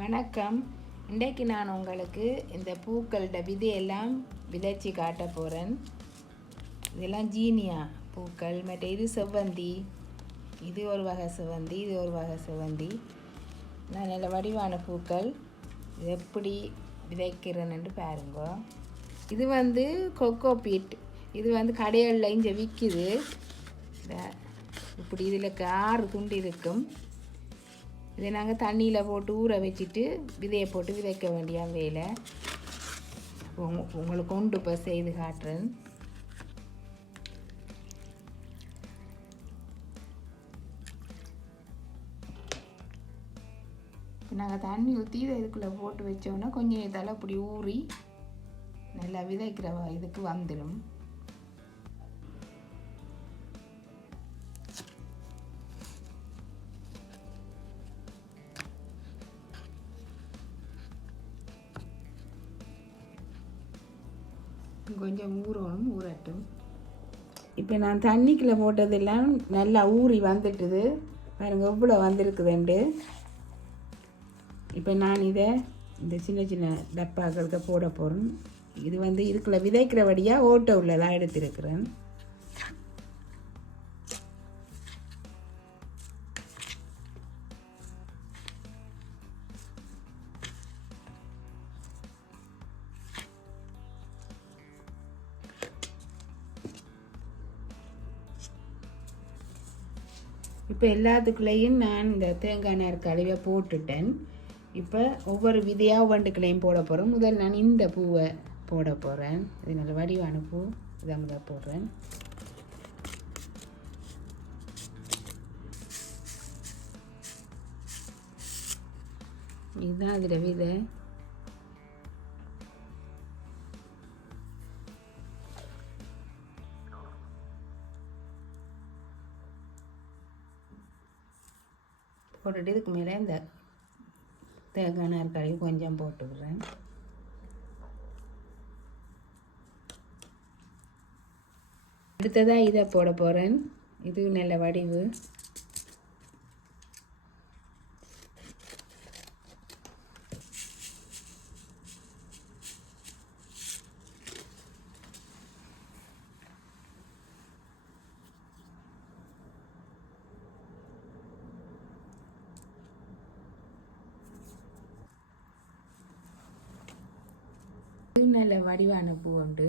வணக்கம். இன்றைக்கு நான் உங்களுக்கு இந்த பூக்களோட விதையெல்லாம் விதைச்சி காட்ட போகிறேன் இதெல்லாம் ஜீனியா பூக்கள் மற்ற இது செவ்வந்தி. இது ஒரு வகை செவ்வந்தி இது ஒரு வகை செவ்வந்தி. நான் நல்ல வடிவான பூக்கள். இது எப்படி விதைக்கிறேன்னு பாருங்க. இது வந்து கொக்கோ பீட் இது வந்து கடைகளில் இங்கே விற்கிது இப்படி இதில் ஆறு துண்டு இருக்கும். இதை நாங்கள் தண்ணியில் போட்டு ஊற வச்சுட்டு விதையை போட்டு விதைக்க வேண்டிய வேலை. உங்களுக்கு கொண்டு இப்போ செய்து காட்டுறேன். நாங்கள் தண்ணி ஊற்றி இதை இதுக்குள்ளே போட்டு வச்சோன்னா கொஞ்சம் இதெல்லாம் இப்படி ஊறி நல்லா விதைக்கிற இதுக்கு வந்துடும். கொஞ்சம் ஊறணும் ஊறட்டும். இப்போ நான் தண்ணிக்குள்ளே போட்டதெல்லாம் நல்லா ஊறி வந்துட்டுது. பாருங்க எவ்வளோ வந்திருக்குதுண்டு இப்போ நான் இதை இந்த சின்ன சின்ன டப்பாக்களுக்கு போட போகிறேன் இது வந்து இதுக்குள்ள விதைக்கிறபடியாக ஓட்டோ உள்ளதாக எடுத்திருக்கிறேன். இப்போ எல்லாத்துக்குள்ளேயும் நான் இந்த தேங்காய் நார் கழுவியை போட்டுட்டேன். இப்போ ஒவ்வொரு விதையாக ஒவ்வொன்றுக்குள்ளேயும் போட போகிறேன் முதல் நான் இந்த பூவை போட போகிறேன் இது நல்ல வடிவான பூ. இதை முதல் போடுறேன். இதுதான் அதில் விதை. போட்டுட்டு இதுக்கு மேலே இந்த தேங்காய் நார் கொஞ்சம் போட்டுக்கிறேன் அடுத்ததாக இதை போட போகிறேன் இது நல்ல வடிவு. நல்ல வடிவான பூ உண்டு.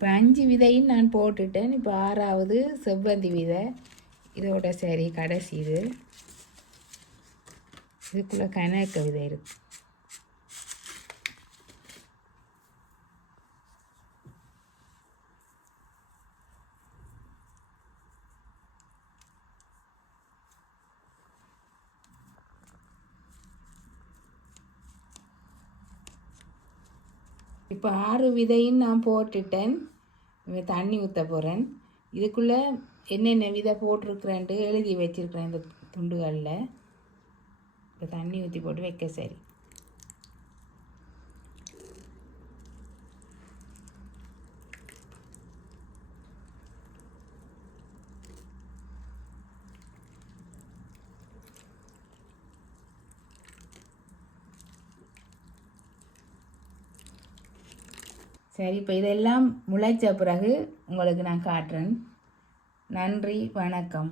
இப்போ அஞ்சு விதையும் நான் போட்டுட்டேன். இப்போ ஆறாவது செவ்வந்தி விதை. இதோட சரி கடைசி இது. இதுக்குள்ளே கனக்க விதை இருக்குது இப்போ ஆறு விதையும் நான் போட்டுட்டேன். தண்ணி ஊற்ற போகிறேன் இதுக்குள்ளே என்னென்ன விதை போட்டிருக்கிறேன்ட்டு எழுதி வச்சுருக்கிறேன் இந்த துண்டுகளில். இப்போ தண்ணி ஊற்றி போட்டு வைக்க சரி. சரி இப்போ இதெல்லாம் முளைச்ச பிறகு உங்களுக்கு நான் காட்டுறேன். நன்றி வணக்கம்.